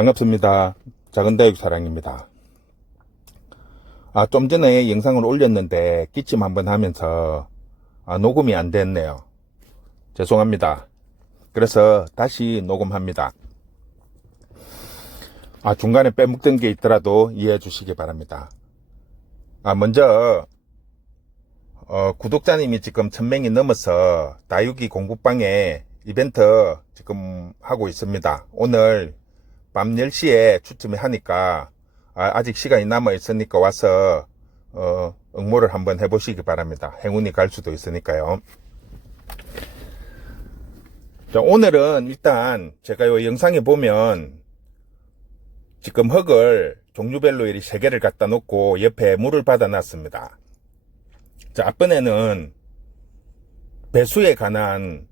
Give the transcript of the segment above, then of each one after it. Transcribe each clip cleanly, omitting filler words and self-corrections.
반갑습니다. 작은다육 사랑입니다. 좀 전에 영상을 올렸는데 기침 한번 하면서 녹음이 안 됐네요. 죄송합니다. 그래서 다시 녹음합니다. 중간에 빼먹던 게 있더라도 이해해 주시기 바랍니다. 먼저 구독자님이 지금 1000명이 넘어서 다육이 공부방에 이벤트 지금 하고 있습니다. 오늘 밤 10시에 추첨을 하니까 아직 시간이 남아 있으니까 와서 응모를 한번 해보시기 바랍니다. 행운이 갈 수도 있으니까요. 자, 오늘은 일단 제가 이 영상에 보면 지금 흙을 종류별로 이리 3개를 갖다 놓고 옆에 물을 받아 놨습니다. 자, 앞번에는 배수에 관한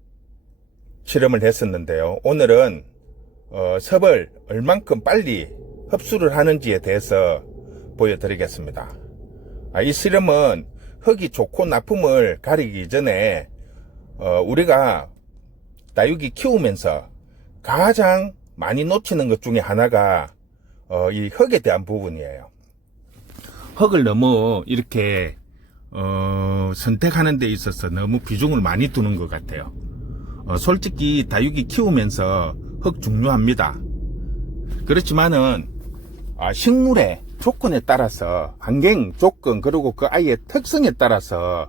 실험을 했었는데요. 오늘은 섭을 얼만큼 빨리 흡수를 하는지에 대해서 보여드리겠습니다. 이 실험은 흙이 좋고 나쁨을 가리기 전에 우리가 다육이 키우면서 가장 많이 놓치는 것 중에 하나가 이 흙에 대한 부분이에요. 흙을 너무 이렇게 선택하는 데 있어서 너무 비중을 많이 두는 것 같아요. 솔직히 다육이 키우면서 흙 중요합니다. 그렇지만은 식물의 조건에 따라서, 환경 조건, 그리고 그 아이의 특성에 따라서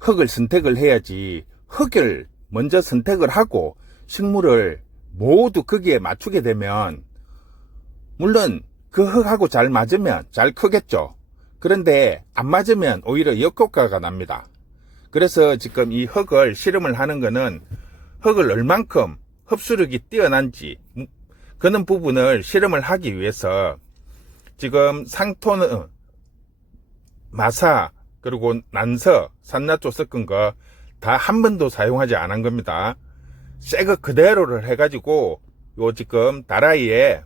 흙을 선택을 해야지, 흙을 먼저 선택을 하고 식물을 모두 거기에 맞추게 되면 물론 그 흙하고 잘 맞으면 잘 크겠죠. 그런데 안 맞으면 오히려 역효과가 납니다. 그래서 지금 이 흙을 실험을 하는 거는 흙을 얼만큼 흡수력이 뛰어난지 그런 부분을 실험을 하기 위해서 지금 상토는 마사 그리고 난서 산나초 섞은 거 다 한 번도 사용하지 않은 겁니다. 새 거 그대로를 해가지고 요 지금 다라이에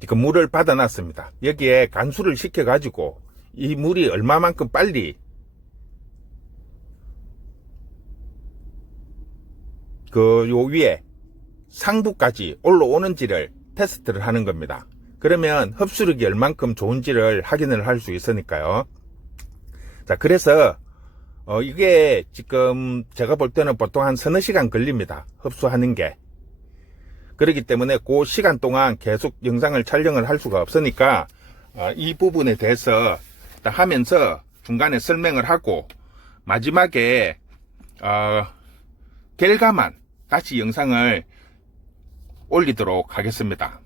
지금 물을 받아 놨습니다. 여기에 간수를 시켜 가지고 이 물이 얼마만큼 빨리 요 위에 상부까지 올라오는지를 테스트를 하는 겁니다. 그러면 흡수력이 얼만큼 좋은지를 확인을 할 수 있으니까요. 자, 그래서 이게 지금 제가 볼 때는 보통 한 서너 시간 걸립니다. 흡수하는 게. 그렇기 때문에 그 시간 동안 계속 영상을 촬영을 할 수가 없으니까 이 부분에 대해서 하면서 중간에 설명을 하고 마지막에 결과만 다시 영상을 올리도록 하겠습니다.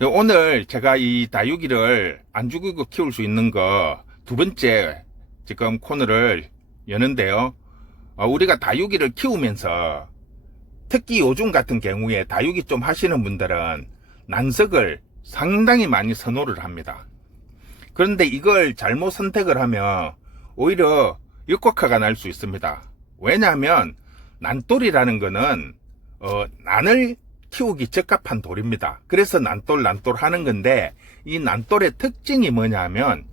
오늘 제가 이 다육이를 안 죽이고 키울 수 있는 거 두 번째 지금 코너를 여는데요. 우리가 다육이를 키우면서 특히 요즘 같은 경우에 다육이 좀 하시는 분들은 난석을 상당히 많이 선호를 합니다. 그런데 이걸 잘못 선택을 하면 오히려 역효과가 날 수 있습니다. 왜냐하면 난돌이라는 거는 난을 키우기 적합한 돌입니다. 그래서 난돌 하는 건데 이 난돌의 특징이 뭐냐면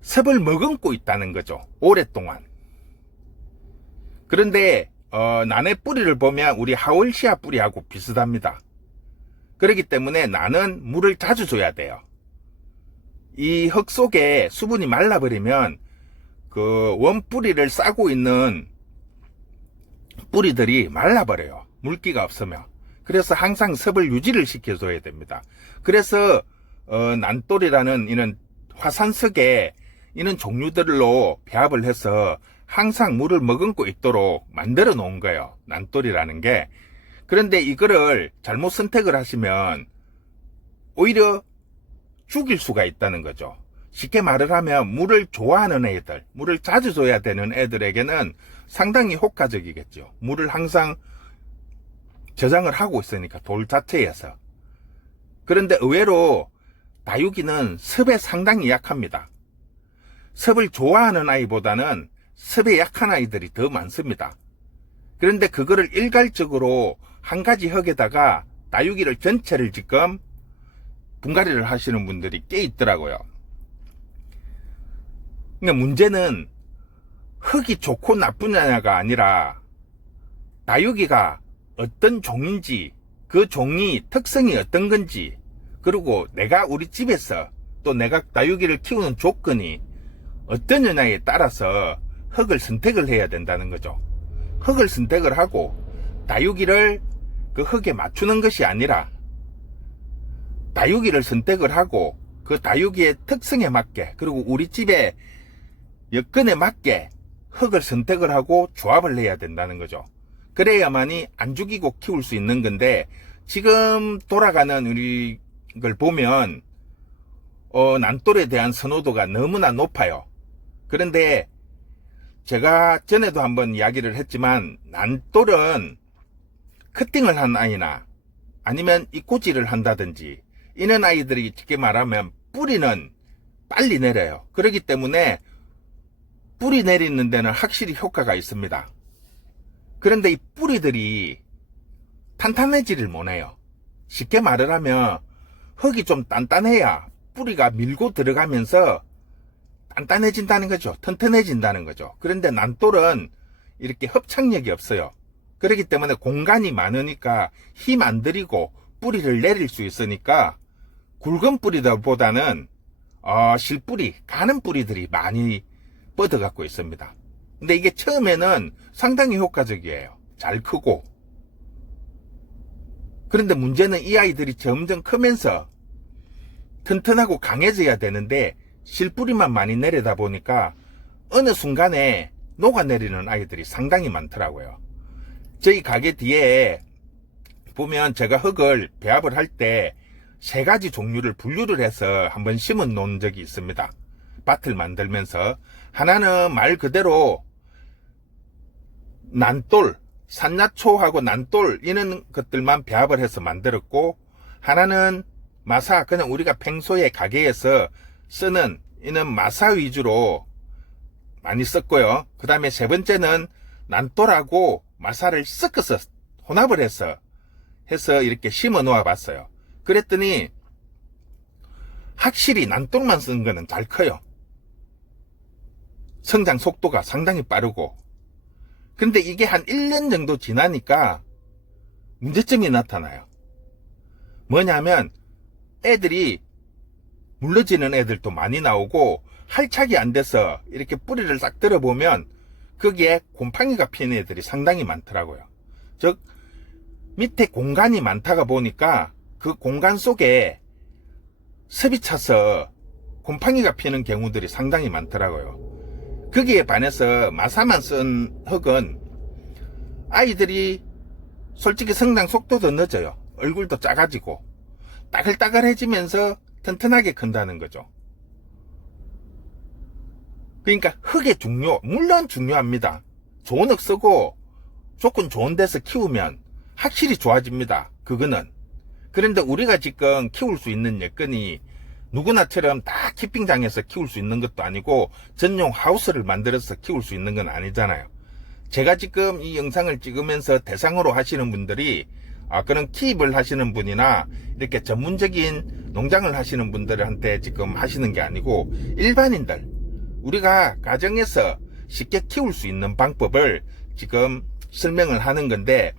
섭을 머금고 있다는 거죠. 오랫동안. 그런데 난의 뿌리를 보면 우리 하월시아 뿌리하고 비슷합니다. 그렇기 때문에 난은 물을 자주 줘야 돼요. 이 흙 속에 수분이 말라버리면 그 원뿌리를 싸고 있는 뿌리들이 말라버려요. 물기가 없으면. 그래서 항상 섭을 유지를 시켜줘야 됩니다. 그래서 난돌이라는 이런 화산석에 이런 종류들로 배합을 해서 항상 물을 머금고 있도록 만들어 놓은 거예요. 난돌이라는 게. 그런데 이거를 잘못 선택을 하시면 오히려 죽일 수가 있다는 거죠. 쉽게 말을 하면 물을 좋아하는 애들, 물을 자주 줘야 되는 애들에게는 상당히 효과적이겠죠. 물을 항상 저장을 하고 있으니까 돌 자체에서. 그런데 의외로 다육이는 섭에 상당히 약합니다. 섭을 좋아하는 아이보다는 섭에 약한 아이들이 더 많습니다. 그런데 그거를 일괄적으로 한 가지 흙에다가 다육이를 전체를 지금 분갈이를 하시는 분들이 꽤 있더라고요. 그러니까 문제는 흙이 좋고 나쁘냐가 아니라 다육이가 어떤 종인지 그 종이 특성이 어떤 건지, 그리고 내가 우리 집에서 또 내가 다육이를 키우는 조건이 어떠느냐에 따라서 흙을 선택을 해야 된다는 거죠. 흙을 선택을 하고 다육이를 그 흙에 맞추는 것이 아니라 다육이를 선택을 하고 그 다육이의 특성에 맞게, 그리고 우리 집의 여건에 맞게 흙을 선택을 하고 조합을 해야 된다는 거죠. 그래야만이 안 죽이고 키울 수 있는 건데, 지금 돌아가는 우리 걸 보면 난돌에 대한 선호도가 너무나 높아요. 그런데 제가 전에도 한번 이야기를 했지만, 난돌은 커팅을 한 아이나 아니면 이꼬지를 한다든지 이런 아이들이 쉽게 말하면 뿌리는 빨리 내려요. 그렇기 때문에 뿌리 내리는 데는 확실히 효과가 있습니다. 그런데 이 뿌리들이 탄탄해지를 못해요. 쉽게 말을 하면 흙이 좀 단단해야 뿌리가 밀고 들어가면서 단단해진다는 거죠. 튼튼해진다는 거죠. 그런데 난돌은 이렇게 협착력이 없어요. 그렇기 때문에 공간이 많으니까 힘 안 들이고 뿌리를 내릴 수 있으니까 굵은 뿌리들보다는 실뿌리, 가는 뿌리들이 많이 뻗어갖고 있습니다. 근데 이게 처음에는 상당히 효과적이에요. 잘 크고. 그런데 문제는 이 아이들이 점점 크면서 튼튼하고 강해져야 되는데 실뿌리만 많이 내리다 보니까 어느 순간에 녹아내리는 아이들이 상당히 많더라고요. 저희 가게 뒤에 보면 제가 흙을 배합을 할 때 3가지 종류를 분류를 해서 한번 심어 놓은 적이 있습니다. 밭을 만들면서 하나는 말 그대로 난돌, 산야초하고 난돌 이런 것들만 배합을 해서 만들었고, 하나는 마사, 그냥 우리가 평소에 가게에서 쓰는 이는 마사 위주로 많이 썼고요. 그 다음에 3번째는 난돌하고 마사를 섞어서 혼합을 해서 이렇게 심어 놓아 봤어요. 그랬더니 확실히 난돌만 쓴 거는 잘 커요. 성장 속도가 상당히 빠르고. 근데 이게 한 1년 정도 지나니까 문제점이 나타나요. 뭐냐면 애들이 물러지는 애들도 많이 나오고, 할착이 안 돼서 이렇게 뿌리를 싹 들어보면 거기에 곰팡이가 피는 애들이 상당히 많더라고요. 즉 밑에 공간이 많다가 보니까 그 공간 속에 습이 차서 곰팡이가 피는 경우들이 상당히 많더라고요. 거기에 반해서 마사만 쓴 흙은 아이들이 솔직히 성장 속도도 늦어요. 얼굴도 작아지고 따글따글해지면서 튼튼하게 큰다는 거죠. 그러니까 흙의 중요, 물론 중요합니다. 좋은 흙 쓰고 조건 좋은 데서 키우면 확실히 좋아집니다. 그거는. 그런데 우리가 지금 키울 수 있는 여건이 누구나처럼 다 키핑장에서 키울 수 있는 것도 아니고 전용 하우스를 만들어서 키울 수 있는 건 아니잖아요. 제가 지금 이 영상을 찍으면서 대상으로 하시는 분들이 그런 키입을 하시는 분이나 이렇게 전문적인 농장을 하시는 분들한테 지금 하시는 게 아니고 일반인들, 우리가 가정에서 쉽게 키울 수 있는 방법을 지금 설명을 하는 건데,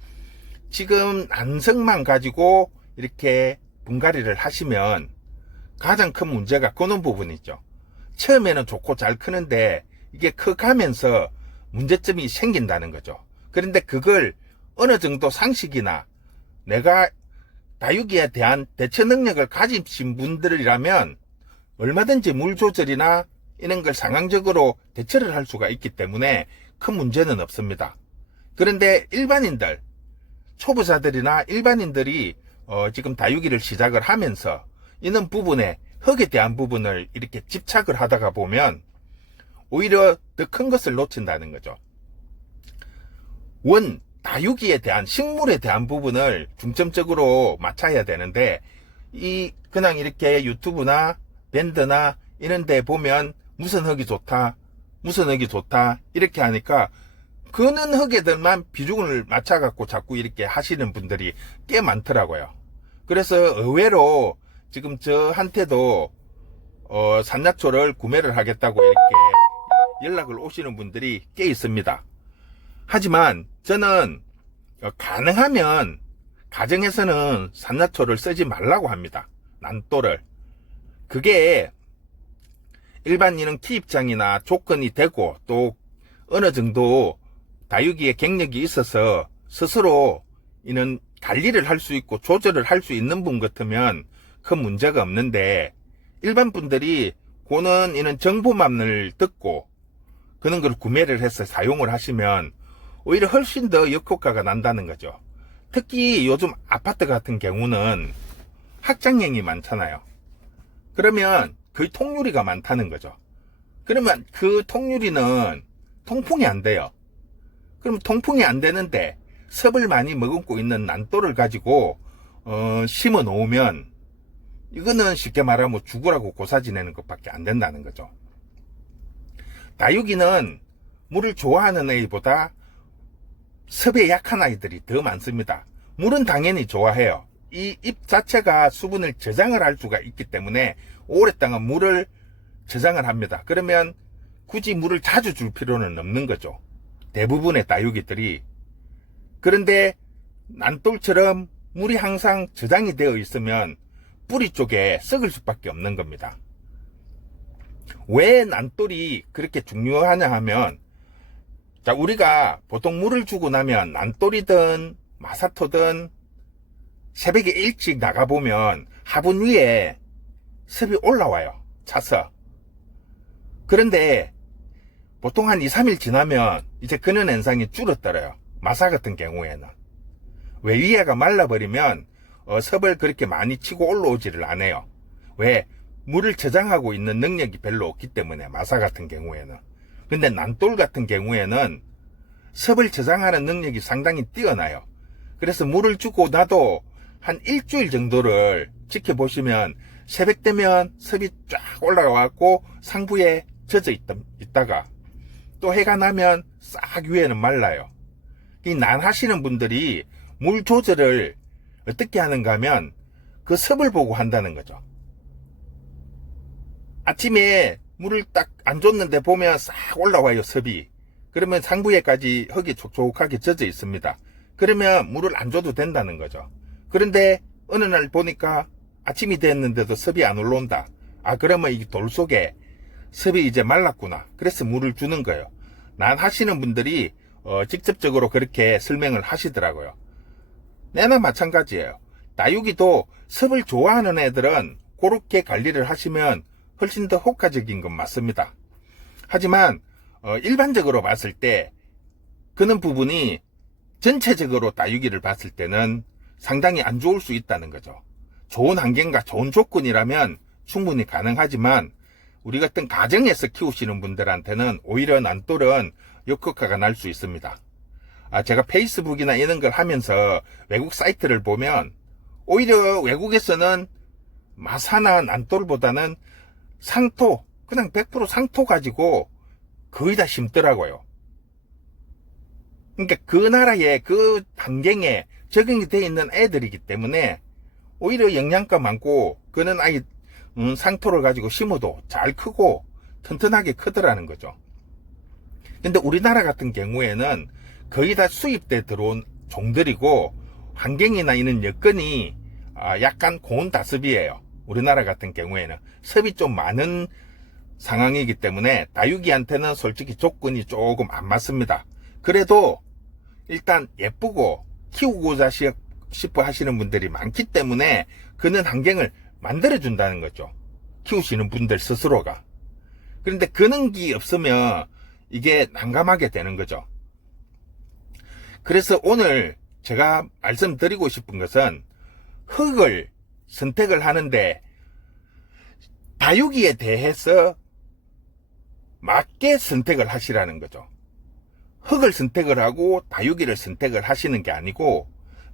지금 난석만 가지고 이렇게 분갈이를 하시면 가장 큰 문제가 그런 부분이죠. 처음에는 좋고 잘 크는데 이게 커가면서 문제점이 생긴다는 거죠. 그런데 그걸 어느 정도 상식이나 내가 다육이에 대한 대처 능력을 가지신 분들이라면 얼마든지 물 조절이나 이런 걸 상황적으로 대처를 할 수가 있기 때문에 큰 문제는 없습니다. 그런데 일반인들, 초보자들이나 일반인들이 지금 다육이를 시작을 하면서 이런 부분에 흙에 대한 부분을 이렇게 집착을 하다가 보면 오히려 더 큰 것을 놓친다는 거죠. 다육이에 대한, 식물에 대한 부분을 중점적으로 맞춰야 되는데, 그냥 이렇게 유튜브나 밴드나 이런 데 보면 무슨 흙이 좋다, 무슨 흙이 좋다 이렇게 하니까 그는 흙에들만 비중을 맞춰갖고 자꾸 이렇게 하시는 분들이 꽤 많더라고요. 그래서 의외로 지금 저한테도 산야초를 구매를 하겠다고 이렇게 연락을 오시는 분들이 꽤 있습니다. 하지만 저는 가능하면 가정에서는 산나초를 쓰지 말라고 합니다. 난또를. 그게 일반 이런 키입장이나 조건이 되고 또 어느 정도 다육이의 경력이 있어서 스스로 이는 관리를 할 수 있고 조절을 할 수 있는 분 같으면 큰 문제가 없는데, 일반 분들이 고는 이런 정보만을 듣고 그런 걸 구매를 해서 사용을 하시면 오히려 훨씬 더 역효과가 난다는 거죠. 특히 요즘 아파트 같은 경우는 확장형이 많잖아요. 그러면 거의 통유리가 많다는 거죠. 그러면 그 통유리는 통풍이 안 돼요. 그럼 통풍이 안 되는데 섭을 많이 머금고 있는 난또를 가지고 심어 놓으면 이거는 쉽게 말하면 죽으라고 고사 지내는 것밖에 안 된다는 거죠. 다육이는 물을 좋아하는 애보다 섭에 약한 아이들이 더 많습니다. 물은 당연히 좋아해요. 이 잎 자체가 수분을 저장을 할 수가 있기 때문에 오랫동안 물을 저장을 합니다. 그러면 굳이 물을 자주 줄 필요는 없는 거죠. 대부분의 다육이들이. 그런데 난돌처럼 물이 항상 저장이 되어 있으면 뿌리 쪽에 썩을 수밖에 없는 겁니다. 왜 난돌이 그렇게 중요하냐 하면, 자, 우리가 보통 물을 주고 나면 난돌이든 마사토든 새벽에 일찍 나가보면 화분 위에 섭이 올라와요. 차서. 그런데 보통 한 2, 3일 지나면 이제 그런 현상이 줄어들어요. 마사 같은 경우에는. 왜? 위에가 말라버리면 섭을 그렇게 많이 치고 올라오지를 않아요. 왜? 물을 저장하고 있는 능력이 별로 없기 때문에, 마사 같은 경우에는. 근데 난돌 같은 경우에는 섭을 저장하는 능력이 상당히 뛰어나요. 그래서 물을 주고 나도 한 일주일 정도를 지켜보시면 새벽 되면 섭이 쫙 올라와갖고 상부에 젖어 있다가 또 해가 나면 싹 위에는 말라요. 이 난 하시는 분들이 물 조절을 어떻게 하는가 하면 그 섭을 보고 한다는 거죠. 아침에 물을 딱 안 줬는데 보면 싹 올라와요, 섭이. 그러면 상부에까지 흙이 촉촉하게 젖어 있습니다. 그러면 물을 안 줘도 된다는 거죠. 그런데 어느 날 보니까 아침이 됐는데도 섭이 안 올라온다. 아, 그러면 이 돌 속에 섭이 이제 말랐구나. 그래서 물을 주는 거예요. 난 하시는 분들이 직접적으로 그렇게 설명을 하시더라고요. 내나 마찬가지예요. 다육이도 섭을 좋아하는 애들은 그렇게 관리를 하시면 훨씬 더 효과적인 건 맞습니다. 하지만 일반적으로 봤을 때 그런 부분이 전체적으로 다육이를 봤을 때는 상당히 안 좋을 수 있다는 거죠. 좋은 환경과 좋은 조건이라면 충분히 가능하지만 우리 같은 가정에서 키우시는 분들한테는 오히려 난돌은 역효과가 날 수 있습니다. 제가 페이스북이나 이런 걸 하면서 외국 사이트를 보면 오히려 외국에서는 마사나 난돌보다는 상토, 그냥 100% 상토 가지고 거의 다 심더라고요. 그러니까 그 나라의 그 환경에 적응이 되어 있는 애들이기 때문에 오히려 영양가 많고 그런 아이 상토를 가지고 심어도 잘 크고 튼튼하게 크더라는 거죠. 근데 우리나라 같은 경우에는 거의 다 수입돼 들어온 종들이고 환경이나 이런 여건이 약간 고온다습이에요. 우리나라 같은 경우에는 섭이 좀 많은 상황이기 때문에 다육이한테는 솔직히 조건이 조금 안 맞습니다. 그래도 일단 예쁘고 키우고자 싶어 하시는 분들이 많기 때문에 그런 환경을 만들어준다는 거죠. 키우시는 분들 스스로가. 그런데 그런 게 없으면 이게 난감하게 되는 거죠. 그래서 오늘 제가 말씀드리고 싶은 것은 흙을 선택을 하는데 다육이에 대해서 맞게 선택을 하시라는 거죠. 흙을 선택을 하고 다육이를 선택을 하시는 게 아니고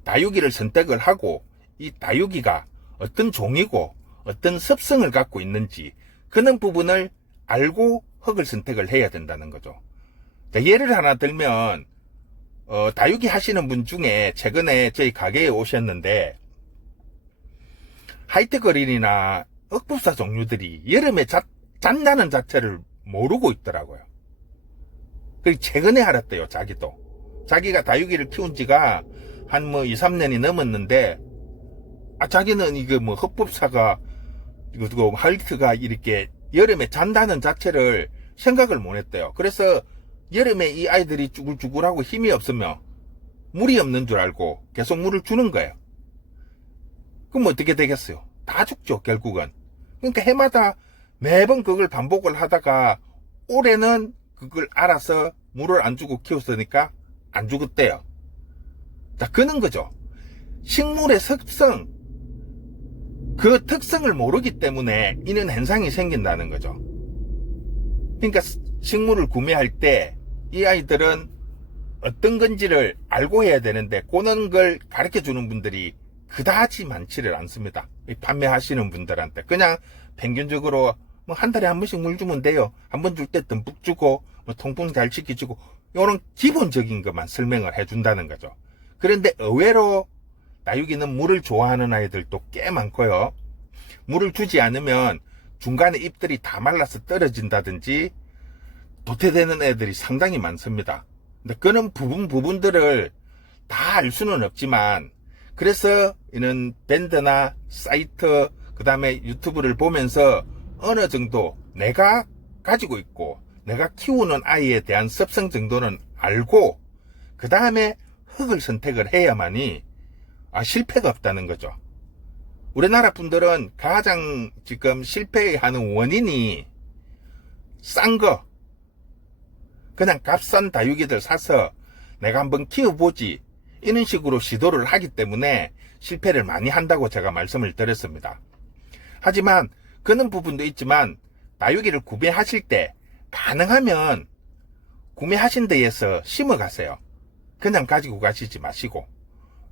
다육이를 선택을 하고 이 다육이가 어떤 종이고 어떤 습성을 갖고 있는지 그런 부분을 알고 흙을 선택을 해야 된다는 거죠. 예를 하나 들면 다육이 하시는 분 중에 최근에 저희 가게에 오셨는데 하이트그린이나 흑부사 종류들이 여름에 짠다는 자체를 모르고 있더라고요. 그리고 최근에 알았대요. 자기도. 자기가 다육이를 키운 지가 한 뭐 2, 3년이 넘었는데, 자기는 이게 뭐 흡법사가, 이거 하이트가 이렇게 여름에 잔다는 자체를 생각을 못 했대요. 그래서 여름에 이 아이들이 쭈글쭈글하고 힘이 없으면 물이 없는 줄 알고 계속 물을 주는 거예요. 그럼 어떻게 되겠어요? 다 죽죠, 결국은. 그러니까 해마다 매번 그걸 반복을 하다가 올해는 그걸 알아서 물을 안 주고 키웠으니까 안 죽었대요. 자, 그는 거죠. 식물의 특성, 그 특성을 모르기 때문에 이런 현상이 생긴다는 거죠. 그러니까 식물을 구매할 때 이 아이들은 어떤 건지를 알고 해야 되는데 그런 걸 가르쳐 주는 분들이 그다지 많지를 않습니다. 판매하시는 분들한테 그냥 평균적으로 뭐 한 달에 한 번씩 물 주면 돼요. 한 번 줄 때 듬뿍 주고 뭐 통풍 잘 지켜주고 이런 기본적인 것만 설명을 해준다는 거죠. 그런데 의외로 다육이는 물을 좋아하는 아이들도 꽤 많고요. 물을 주지 않으면 중간에 잎들이 다 말라서 떨어진다든지 도태되는 애들이 상당히 많습니다. 근데 그런 부분들을 다 알 수는 없지만, 그래서 이런 밴드나 사이트, 그 다음에 유튜브를 보면서 어느 정도 내가 가지고 있고 내가 키우는 아이에 대한 습성 정도는 알고 그 다음에 흙을 선택을 해야만이 실패가 없다는 거죠. 우리나라 분들은 가장 지금 실패하는 원인이 싼 거, 그냥 값싼 다육이들 사서 내가 한번 키워보지 이런 식으로 시도를 하기 때문에 실패를 많이 한다고 제가 말씀을 드렸습니다. 하지만 그런 부분도 있지만 다육이를 구매하실 때 가능하면 구매하신 데에서 심어 가세요. 그냥 가지고 가시지 마시고.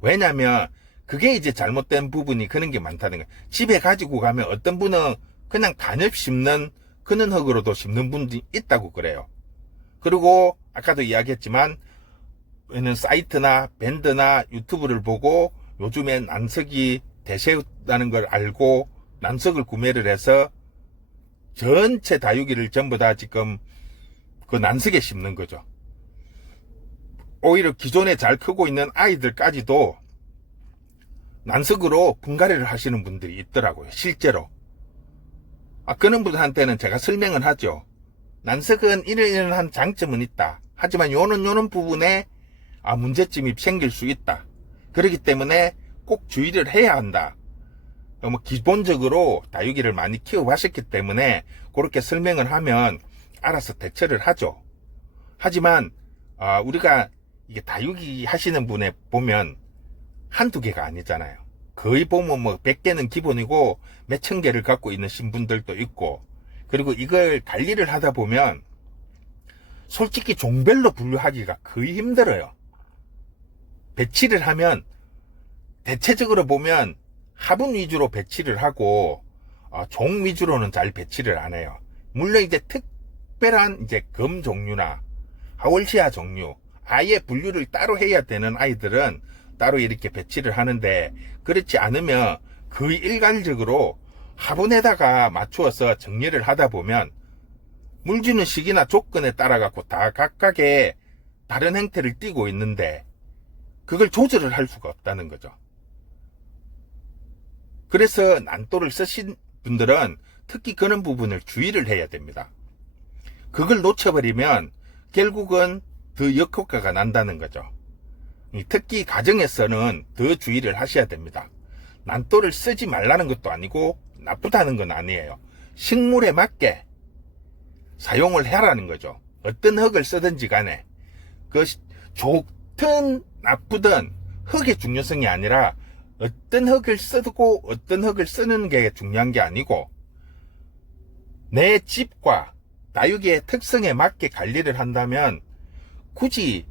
왜냐면 그게 이제 잘못된 부분이 그런 게 많다는 거예요. 집에 가지고 가면 어떤 분은 그냥 간엽 심는 그런 흙으로도 심는 분들이 있다고 그래요. 그리고 아까도 이야기했지만 사이트나 밴드나 유튜브를 보고 요즘에 난석이 대세다는 걸 알고 난석을 구매를 해서 전체 다육이를 전부 다 지금 그 난석에 심는 거죠. 오히려 기존에 잘 크고 있는 아이들까지도 난석으로 분갈이를 하시는 분들이 있더라고요. 실제로. 그런 분한테는 제가 설명을 하죠. 난석은 이런 장점은 있다. 하지만 요런 부분에 문제점이 생길 수 있다. 그렇기 때문에 꼭 주의를 해야 한다. 기본적으로 다육이를 많이 키워봤었기 때문에 그렇게 설명을 하면 알아서 대처를 하죠. 하지만 우리가 이게 다육이 하시는 분에 보면 한두 개가 아니잖아요. 거의 보면 뭐 100개는 기본이고 몇천 개를 갖고 있는 신분들도 있고, 그리고 이걸 관리를 하다 보면 솔직히 종별로 분류하기가 거의 힘들어요. 배치를 하면 대체적으로 보면 화분 위주로 배치를 하고 종 위주로는 잘 배치를 안 해요. 물론 이제 특별한 이제 검 종류나 하월시아 종류, 아예 분류를 따로 해야 되는 아이들은 따로 이렇게 배치를 하는데, 그렇지 않으면 거의 일괄적으로 화분에다가 맞추어서 정리를 하다 보면 물 주는 시기나 조건에 따라 갖고 다 각각의 다른 행태를 띠고 있는데 그걸 조절을 할 수가 없다는 거죠. 그래서 난또를 쓰신 분들은 특히 그런 부분을 주의를 해야 됩니다. 그걸 놓쳐버리면 결국은 더 역효과가 난다는 거죠. 특히 가정에서는 더 주의를 하셔야 됩니다. 난또를 쓰지 말라는 것도 아니고 나쁘다는 건 아니에요. 식물에 맞게 사용을 해라는 거죠. 어떤 흙을 쓰든지 간에 그 좋든 나쁘든 흙의 중요성이 아니라 어떤 흙을 쓰고 어떤 흙을 쓰는 게 중요한 게 아니고 내 집과 다육이의 특성에 맞게 관리를 한다면 굳이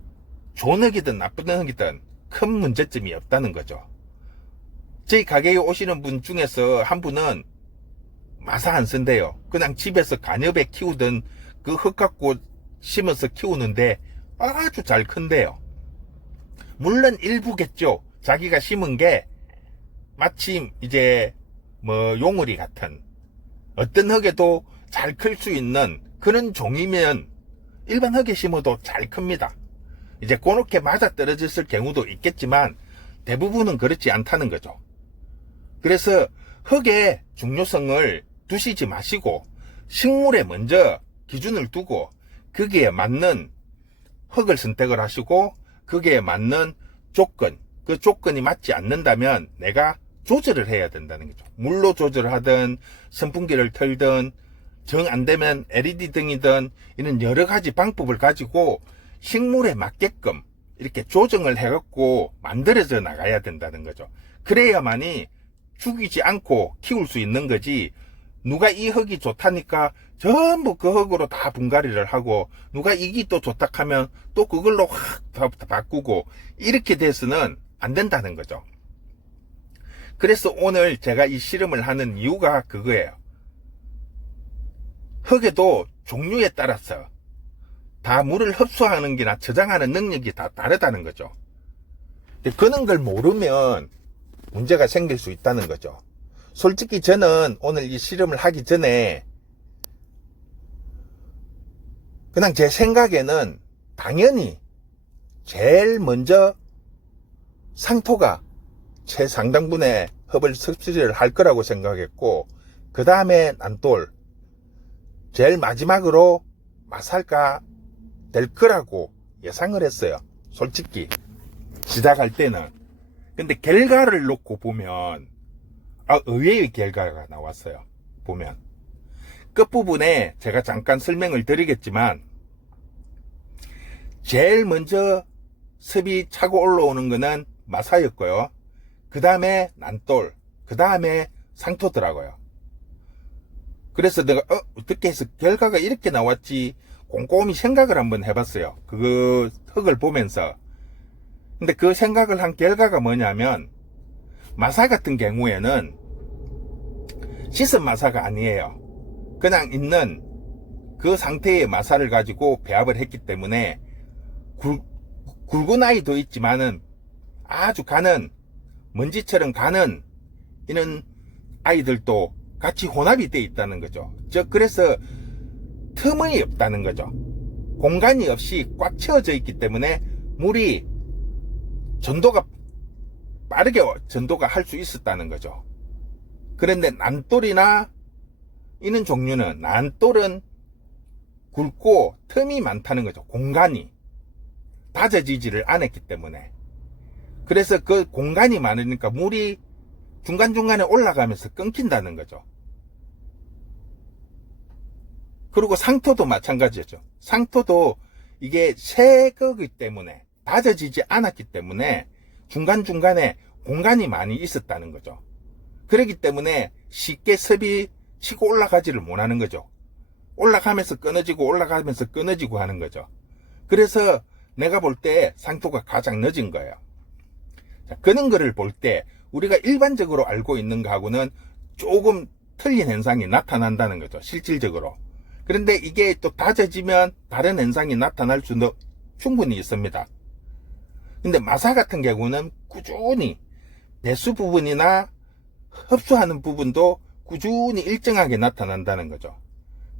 좋은 흙이든 나쁜 흙이든 큰 문제점이 없다는 거죠. 저희 가게에 오시는 분 중에서 한 분은 마사 안 쓴대요. 그냥 집에서 간엽에 키우던 그 흙 갖고 심어서 키우는데 아주 잘 큰대요. 물론 일부겠죠. 자기가 심은 게 마침 이제 뭐 용우리 같은 어떤 흙에도 잘 클 수 있는 그런 종이면 일반 흙에 심어도 잘 큽니다. 이제 그렇게 맞아 떨어졌을 경우도 있겠지만 대부분은 그렇지 않다는 거죠. 그래서 흙의 중요성을 두시지 마시고 식물에 먼저 기준을 두고 거기에 맞는 흙을 선택을 하시고 거기에 맞는 조건, 그 조건이 맞지 않는다면 내가 조절을 해야 된다는 거죠. 물로 조절하든 선풍기를 틀든 정 안되면 LED 등이든 이런 여러 가지 방법을 가지고 식물에 맞게끔 이렇게 조정을 해갖고 만들어져 나가야 된다는 거죠. 그래야만이 죽이지 않고 키울 수 있는 거지, 누가 이 흙이 좋다니까 전부 그 흙으로 다 분갈이를 하고 누가 이게 또 좋다 하면 또 그걸로 확 다 바꾸고 이렇게 돼서는 안 된다는 거죠. 그래서 오늘 제가 이 실험을 하는 이유가 그거예요. 흙에도 종류에 따라서 다 물을 흡수하는 게나 저장하는 능력이 다 다르다는 거죠. 근데 그런 걸 모르면 문제가 생길 수 있다는 거죠. 솔직히 저는 오늘 이 실험을 하기 전에 그냥 제 생각에는 당연히 제일 먼저 상토가 최상당분의 흡을 섭취를 할 거라고 생각했고, 그 다음에 난돌, 제일 마지막으로 마살가 될 거라고 예상을 했어요. 솔직히 시작할 때는. 근데 결과를 놓고 보면 의외의 결과가 나왔어요. 보면 끝부분에 제가 잠깐 설명을 드리겠지만 제일 먼저 습이 차고 올라오는 거는 마사였고요. 그 다음에 난돌, 그 다음에 상토더라고요. 그래서 내가 어떻게 해서 결과가 이렇게 나왔지 꼼꼼히 생각을 한번 해봤어요. 그 흙을 보면서. 근데 그 생각을 한 결과가 뭐냐면, 마사 같은 경우에는 씻은 마사가 아니에요. 그냥 있는 그 상태의 마사를 가지고 배합을 했기 때문에 굵은 아이도 있지만은 아주 가는, 먼지처럼 가는 이런 아이들도 같이 혼합이 돼 있다는 거죠. 그래서 틈이 없다는 거죠. 공간이 없이 꽉 채워져 있기 때문에 물이 전도가 빠르게 전도가 할 수 있었다는 거죠. 그런데 난돌이나 이런 종류는, 난돌은 굵고 틈이 많다는 거죠. 공간이 다져지지를 않았기 때문에. 그래서 그 공간이 많으니까 물이 중간중간에 올라가면서 끊긴다는 거죠. 그리고 상토도 마찬가지였죠. 상토도 이게 새 거기 때문에, 다져지지 않았기 때문에 중간중간에 공간이 많이 있었다는 거죠. 그렇기 때문에 쉽게 습이 치고 올라가지를 못하는 거죠. 올라가면서 끊어지고 올라가면서 끊어지고 하는 거죠. 그래서 내가 볼 때 상토가 가장 늦은 거예요. 자, 그런 거를 볼 때 우리가 일반적으로 알고 있는 거하고는 조금 틀린 현상이 나타난다는 거죠. 실질적으로. 그런데 이게 또 다져지면 다른 현상이 나타날 수도 충분히 있습니다. 근데 마사 같은 경우는 꾸준히 배수 부분이나 흡수하는 부분도 꾸준히 일정하게 나타난다는 거죠.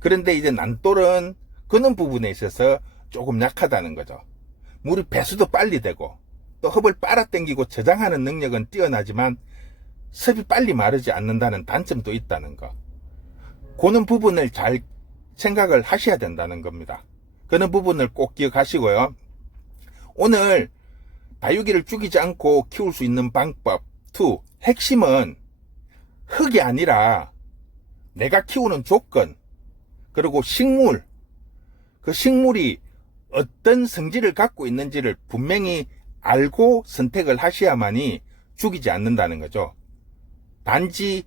그런데 이제 난돌은 그런 부분에 있어서 조금 약하다는 거죠. 물이 배수도 빨리 되고 또 흡을 빨아당기고 저장하는 능력은 뛰어나지만 습이 빨리 마르지 않는다는 단점도 있다는 거. 그런 부분을 잘 생각을 하셔야 된다는 겁니다. 그런 부분을 꼭 기억하시고요. 오늘 다육이를 죽이지 않고 키울 수 있는 방법 2, 핵심은 흙이 아니라 내가 키우는 조건, 그리고 식물, 그 식물이 어떤 성질을 갖고 있는지를 분명히 알고 선택을 하셔야만이 죽이지 않는다는 거죠. 단지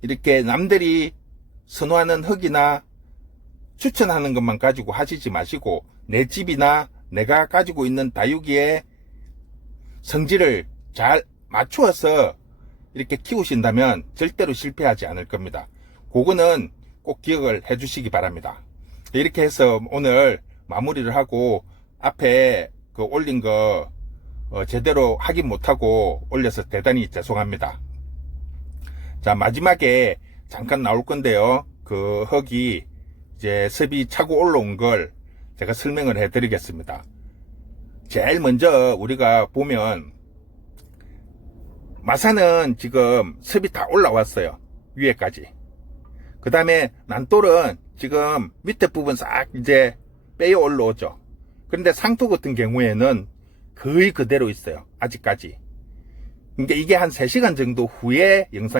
이렇게 남들이 선호하는 흙이나 추천하는 것만 가지고 하시지 마시고 내 집이나 내가 가지고 있는 다육이의 성질을 잘 맞추어서 이렇게 키우신다면 절대로 실패하지 않을 겁니다. 그거는 꼭 기억을 해 주시기 바랍니다. 이렇게 해서 오늘 마무리를 하고, 앞에 그 올린 거 제대로 확인 못하고 올려서 대단히 죄송합니다. 자, 마지막에 잠깐 나올 건데요. 그 흙이 이제 습이 차고 올라온 걸 제가 설명을 해 드리겠습니다. 제일 먼저 우리가 보면 마산은 지금 습이 다 올라왔어요. 위에까지. 그 다음에 난돌은 지금 밑에 부분 싹 이제 빼어 올라오죠. 그런데 상토 같은 경우에는 거의 그대로 있어요. 아직까지. 그러니까 이게 한 3시간 정도 후에 영상